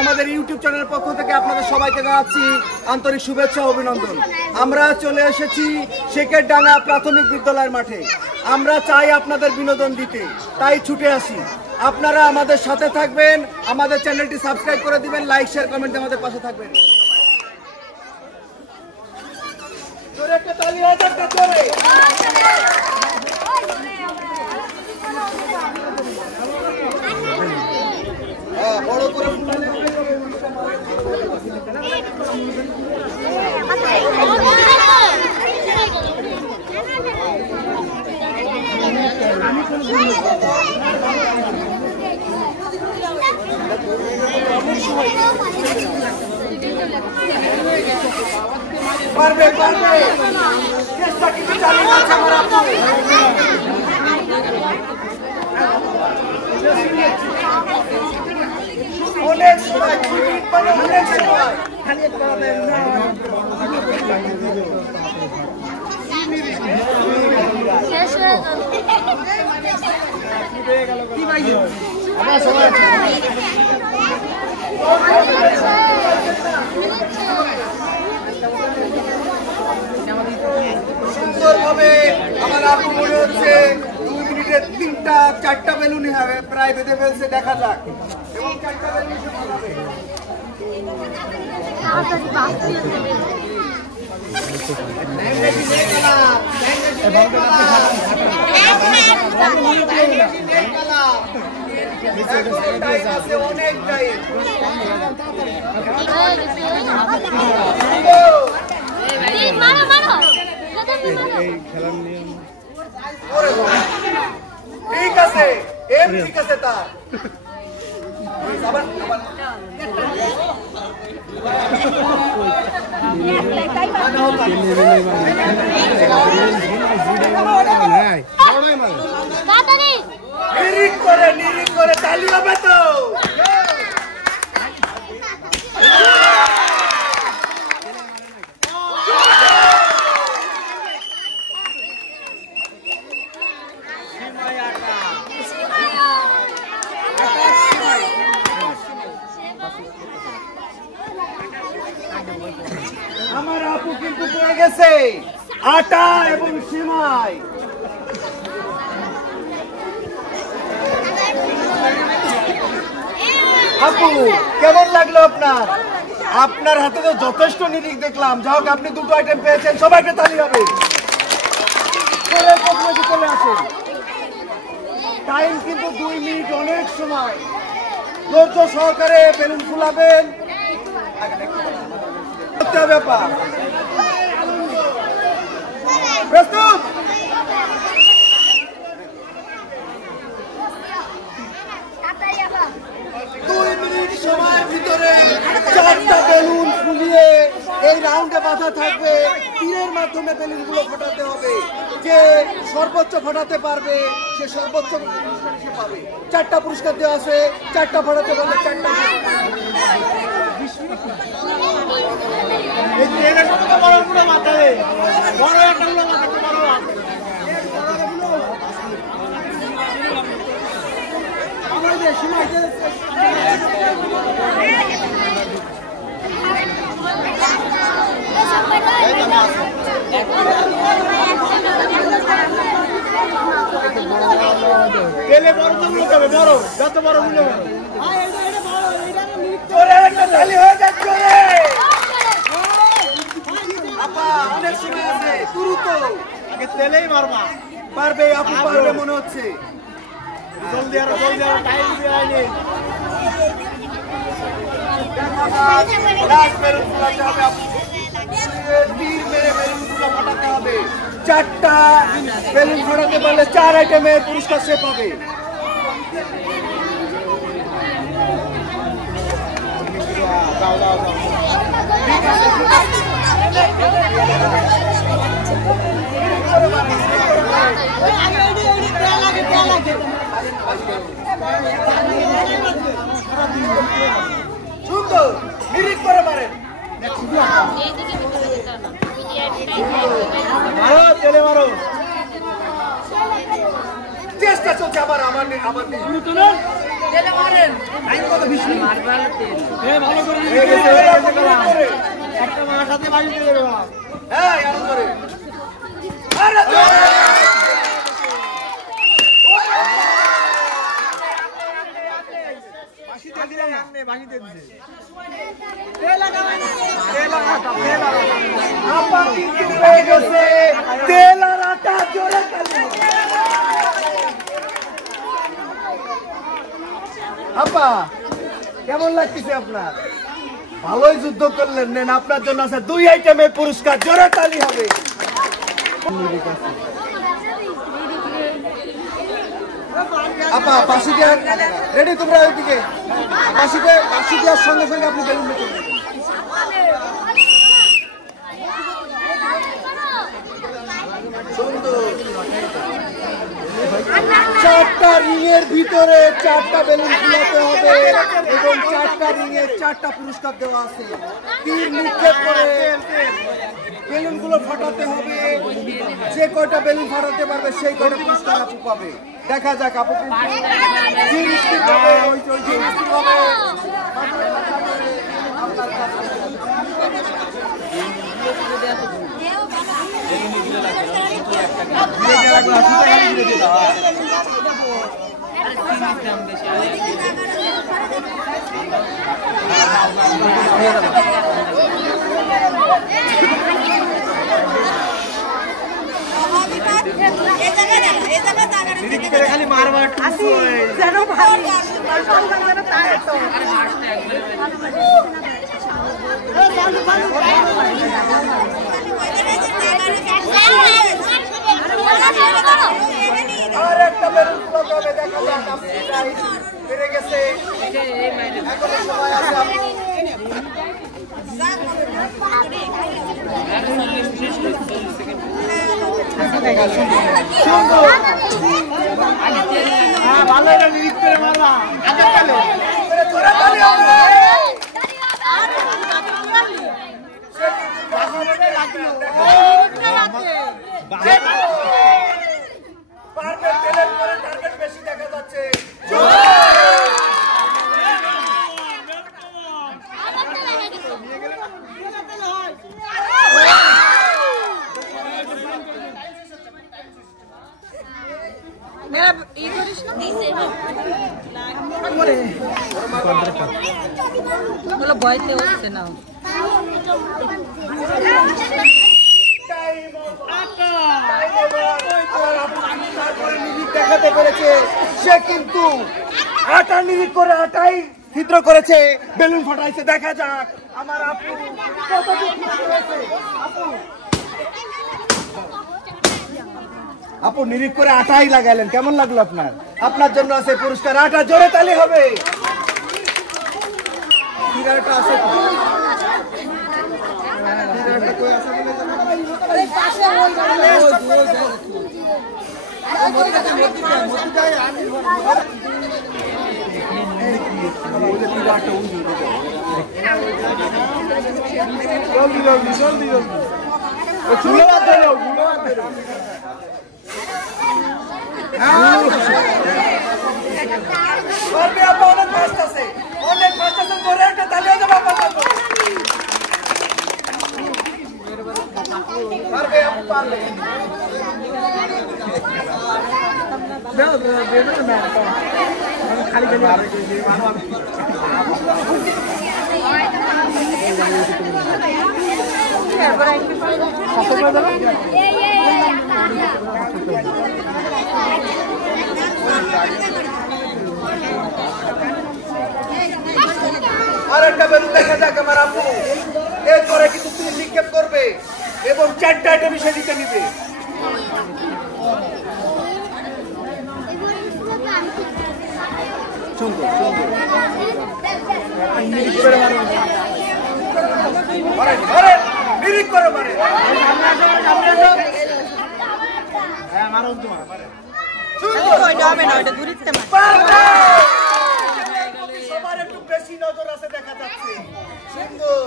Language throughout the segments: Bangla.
আমাদের ইউটিউব চ্যানেলের পক্ষ থেকে আপনাদের সবাইকে জানাচ্ছি আন্তরিক শুভেচ্ছা ও অভিনন্দন। আমরা চলে এসেছি শেখেরডাঙ্গা প্রাথমিক বিদ্যালয়ের মাঠে। আমরা চাই আপনাদের বিনোদন দিতে, তাই ছুটে আসি। আপনারা আমাদের সাথে থাকবেন, আমাদের চ্যানেলটি সাবস্ক্রাইব করে দিবেন, লাইক শেয়ার কমেন্টে আমাদের পাশে থাকবেন। বড় করে পারবে পারবে চেষ্টা কিন্তু চালিয়ে যাচ্ছে আমার আপু। অনেক সময় অনেক সময় সুন্দরভাবে আমার আপু মনে হচ্ছে 2 মিনিটে 3টা 4টা বেলুনই হবে, প্রায় বেঁধে ফেলছে। দেখা যাক এবং 4টা বেলুন অনেক টাইম ঠিক আছে, এম ঠিক আছে তার নিরিক করে তালি হবে তো। আমার আপু কিন্তু পেয়ে গেছে আটা এবং সিমাই। আপু কেমন লাগলো আপনার? আপনার হাতে তো যথেষ্ট নিরিখ দেখলাম। যা হোক, আপনি 2টো আইটেম পেয়েছেন, সবাইকে তালি হবে। চলে আসেন, টাইম কিন্তু 2 মিনিট, অনেক সময়। ধৈর্য সহকারে বেলুন ফুলাবেন। ব্যাপার প্রস্তুত? 2 মিনিট সময়ের ভিতরে 4টা বেলুন ফুলিয়ে এই রাউন্ডে বাঁধা থাকবে। তীরের মাধ্যমে বেলুনগুলো ফোটাতে হবে। যে সর্বোচ্চ ফোটাতে পারবে সে সর্বোচ্চ পুরস্কার পাবে। 4টা পুরস্কার দেওয়া আছে। 4টা ফোটাতে পারলে 4টা। তেলে বড় তুলে যাবে, বড় যত বড় মূল্য তালি হয়ে যাচ্ছে। আপা অনেক সময় আছে, দ্রুত আগে তেলেই মারবা। পারবে আপু, পারবে মনে হচ্ছে। জলদি আরো টাইম দিয়ে আইনি। লাস্ট বেলুন ফোটাতে হবে আপু। তীর মেরে বেলুনগুলো ফোটাতে হবে। 4টা বেলুন ফোটাতে পারলে 4 আইটেমের পুরস্কার সে পাবে। সুন্দর নিরিখ করে মারেন। চেষ্টা চলছে আবার আমার আপা কেমন লাগতেছে আপনার? ভালোই যুদ্ধ করলেন, নেন আপনার জন্য আছে 2 আইটেমের পুরস্কার, জোরে তালি হবে। আপা পাশে দিয়ে রেডি, তোমরা ওইদিকে পাশে দেওয়ার সঙ্গে সঙ্গে আপনি বেলুন দিতে চারটা রিংয়ের ভিতরে 4টা বেলুন ফুলাতে হবে এবং 4টা রিংয়ের 4টা পুরস্কার দেওয়া আছে। তীর নিক্ষেপ করে বেলুনগুলো ফাটাতে হবে, যে কয়টা বেলুন ফাটাতে পারবে সেই কয়টা পুরস্কার আপু পাবে। দেখা যাক আপু খালি মারবার আর একটা বেলুন ফুলাতে দেখা যাক আপনি পেরে গেছে। এখন সময় আছে ভালো লিরিক করে মারবা বেশি দেখা যাচ্ছে। বয়সে হচ্ছে না দেখাতে পেরেছে সে, কিন্তু 8টা নিরিখ করে 8টাই ছিদ্র করেছে, বেলুন ফাটাইছে। দেখা যাক আমার আপু কতটুকু খুশি হয়েছে। আপু নিরিখ করে 8টাই লাগালেন, কেমন লাগলো আপনার? আপনার জন্য আছে পুরস্কার 8টা, জোরে তালি হবে। আছে অনেক ফাস্ট আছে, অনেক ফাস্ট আছে, জোরে একটা তালি হয়ে যাবে আপনার জন্য। পারবে আপু, পারবে। খালি আর একটা বেলুন দেখা যাক আমার আপু। এরপরে কিন্তু তুমি নিক্ষেপ করবে এবং 4টা আইটেম সে দিতে নিবে। সবার একটু বেশি নজর আছে দেখা যাচ্ছে। সুন্দর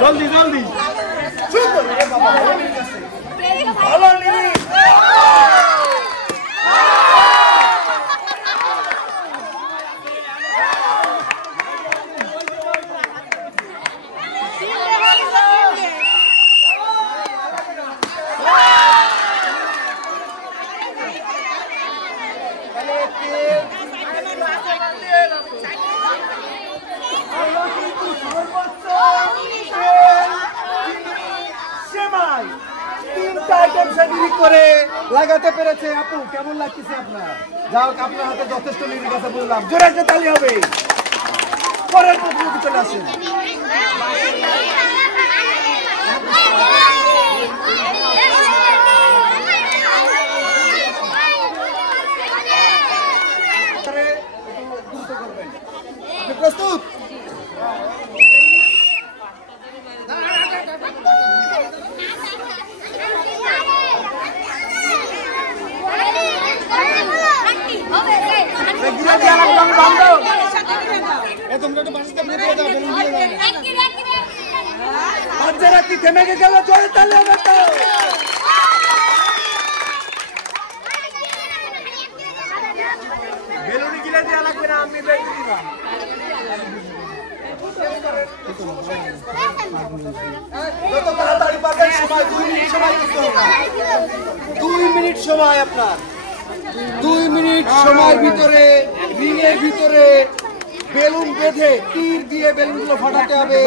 জলদি জলদি ভালো লিরিক করে লাগাতে পেরেছে আপু কেমন লাগতেছে আপনার যাও আপনার হাতে যথেষ্ট লিরিক আছে বললাম জোরে একটা তালি হবে পরের প্রতিযোগী চলে আসেন আপনি প্রস্তুত বাচ্চারা কি থেমে গেল জোরে তালি হবে তো বেলুনি গিলে দেওয়া লাগবে না আমি যত তাড়াতাড়ি পাবেন সময় 2 মিনিট সময় দিতে হবে 2 মিনিট সময় আপনার 2 মিনিট সময় ভিতরে রিংয়ের ভিতরে বেলুন বেঁধে তীর দিয়ে বেলুনগুলো ফাটাতে হবে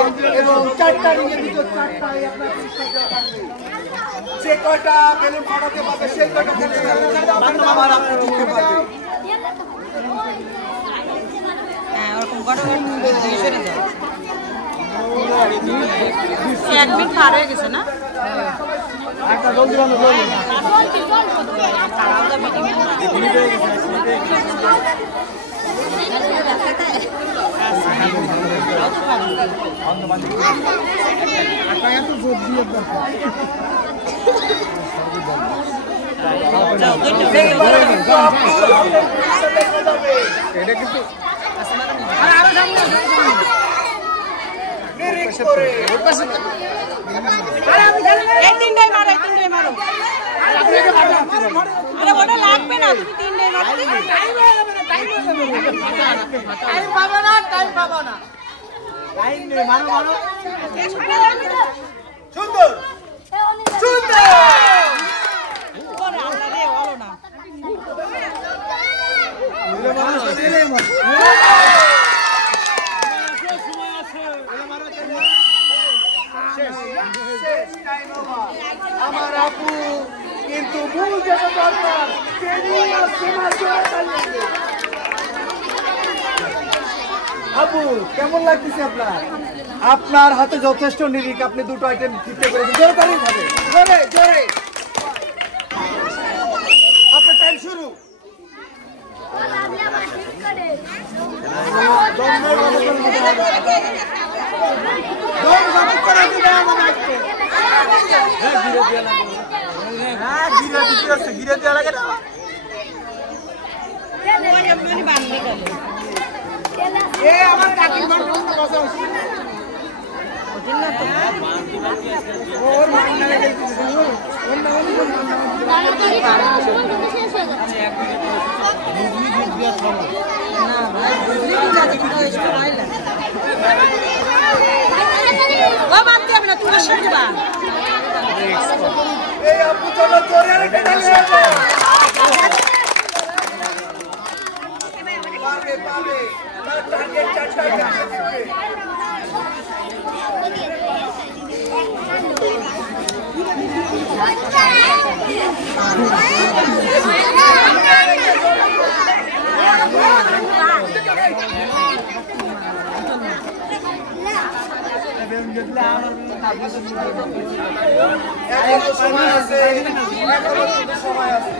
এবং 4টা রিংয়ের ভিতর 4টাই আপনার যে কয়টা বেলুন ফাটাতে পারবে সেই কয়টা আবার আপনি জিততে পারবে হ্যাঁ ওরকম করো সরে যাও 1 মিনিট পার হয়ে গেছে না একটা জলদি বানো জলদি তারাও তো মিটিং এটা কিন্তু তিনটাই মারো আরে ওটা লাগবে না তুমি তিনটাই মারো টাইম পাবো না লাইন নেই মারো সুন্দর সুন্দর ওরে আল্লাহ রে ভালো না আমার আপু কিন্তু মূল যেটা দরকার আপু কেমন লাগতেছে আপনার হাতে যথেষ্ট নিরিক আপনি দুটো আইটেম জিততে পেরেছেন জোরে তালি হবে জোরে জোরে আপনার টাইম শুরু গিরে দেওয়া লাগে না আমার কাকির মান আপু চলো জোরে আরেকটা পাবে তার টার্গেট 4টা জিতবে সময় আছে সময় আছে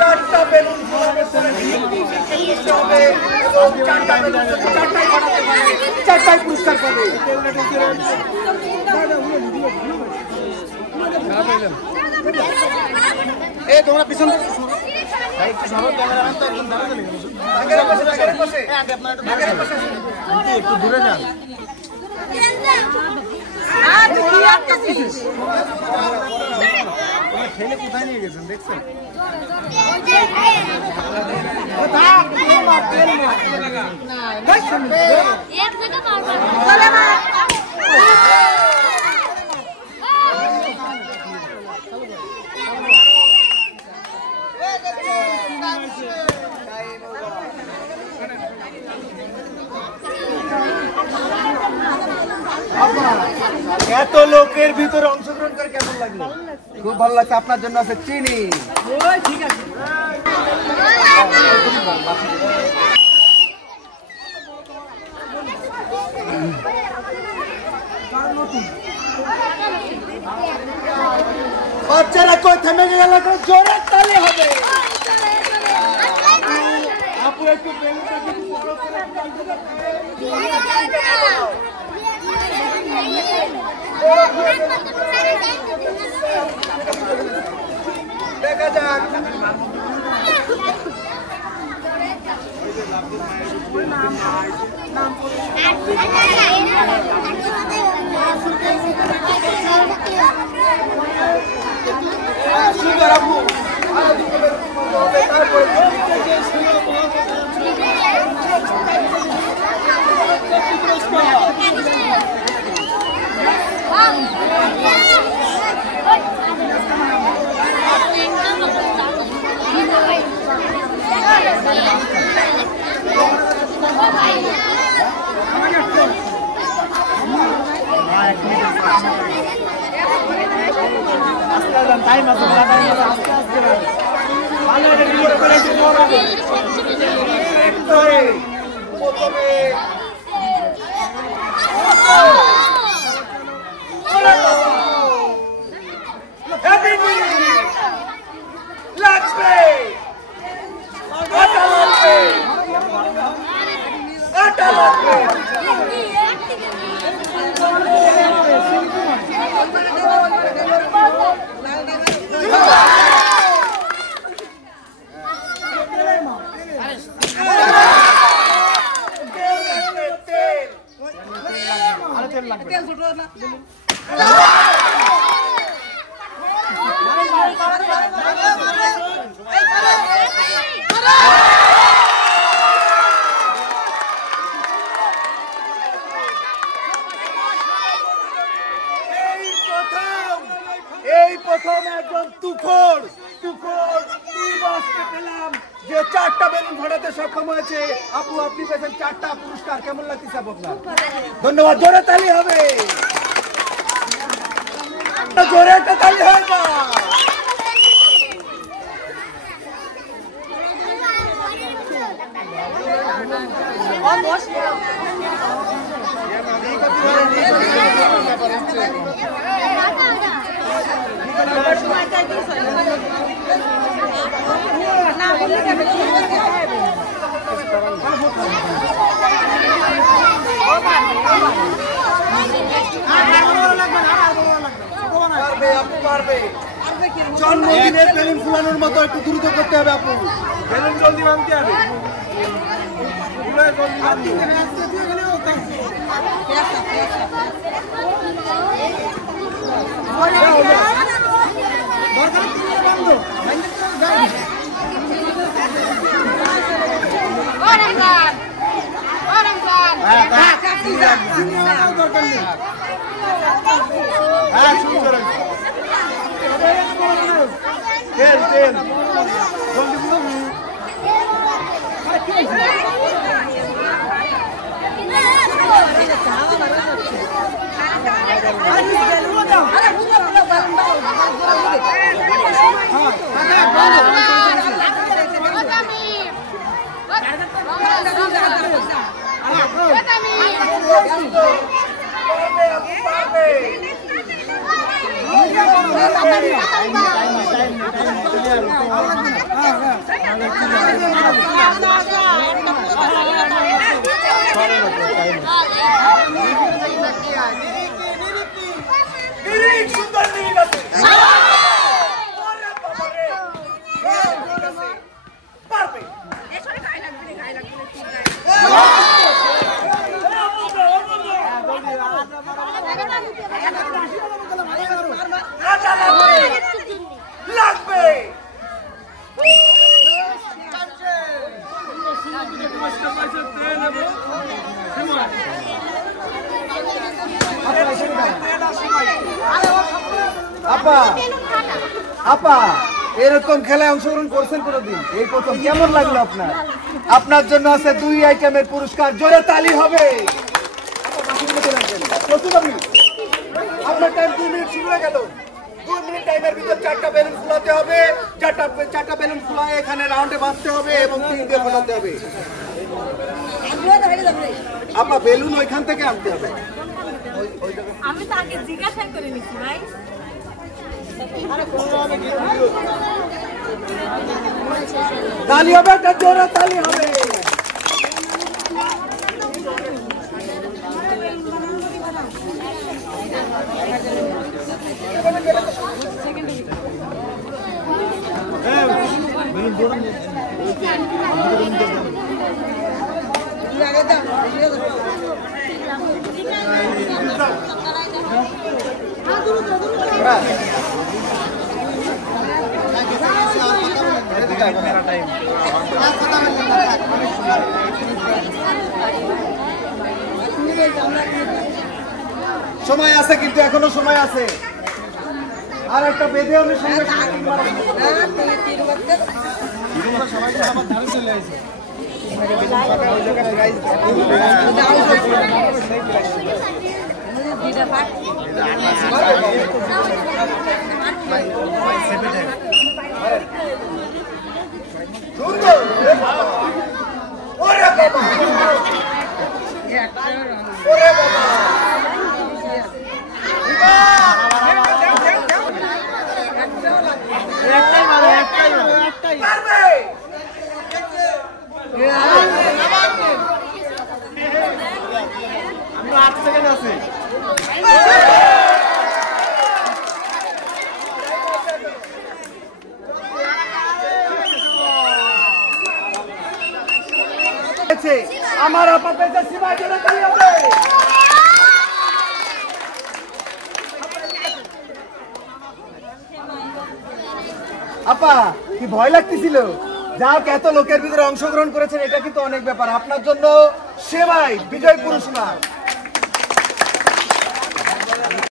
4টা বেলুন ফোলাবে হবে এবং 4টা বেলুন 4টাই ফাটাতে পারে 4টাই পুরস্কার পাবে এই তোমরা পিছন ভাই একটু সরো, ক্যামেরাম্যান তো একদম দাঁড়া চলে গেল। একটু দূরে যান। ঠেলে কোথায় নিয়ে গেছেন দেখছেন? এত লোকের ভিতরে অংশগ্রহণ করে কেমন লাগলো? খুব ভালো লাগছে। আপনার জন্য আছে চিনি। ঠিক আছে। বাচ্চারা কই থেমে গেল? জোরে তালি হবে। আপু একটু বেলুনটা যদি বড় করে দেখা যাক। সুন্দর আপু তারপরে টাইম আছে, আস্তে আস্তে ভালো করে প্রথমে লাগবে আটা লাগবে এই প্রথম একজন তুখোর পেলাম যে 4টা বেলুন ফাটাতে সক্ষম হয়েছে। আপু আপনি পেয়েছেন 4টা পুরস্কার। কেমন লাগতেছে আপনার? ধন্যবাদ। জোরে তালি হবে, জোরে একটা তালি হয় না। জন্মদিনের বেলুন ফুলানোর মতো একটু দ্রুত করতে হবে আপু। বেলুন জলদি বাঁধতে হবে। তেল সুন্দর আপা আপা এরকম খেলায় অংশগ্রহণ করছেন কোনোদিন? এই প্রথম। কেমন লাগলো আপনার? আপনার জন্য আছে 2 আইটেমের পুরস্কার। জোরে তালি হবে। আপনার টাইম 2 মিনিট শুরু হয়ে গেল। 2 মিনিট টাইমের ভিতর 4টা বেলুন ফুলাতে হবে। 4টা বেলুন ফুলায় এখানে রাউন্ডে বাঁধতে হবে এবং 3 দিয়ে ফোটাতে হবে। আপা বেলুন ওইখান থেকে আনতে হবে। আমি তাকে জিজ্ঞাসা করে নিচ্ছি ভাই। তালি হবে, একটা জোরে তালি হবে। সময় আছে, কিন্তু এখনো সময় আছে। আর একটা বেঁধে আমি সঙ্গে আমার আপা পেয়েছে সীমায় জন্য তালি হবে। আপা কি ভয় লাগতেছিল? যাক, এত লোকের ভিতরে অংশগ্রহণ করেছেন, এটা কিন্তু অনেক ব্যাপার। আপনার জন্য সেবাই বিজয় পুরস্কার।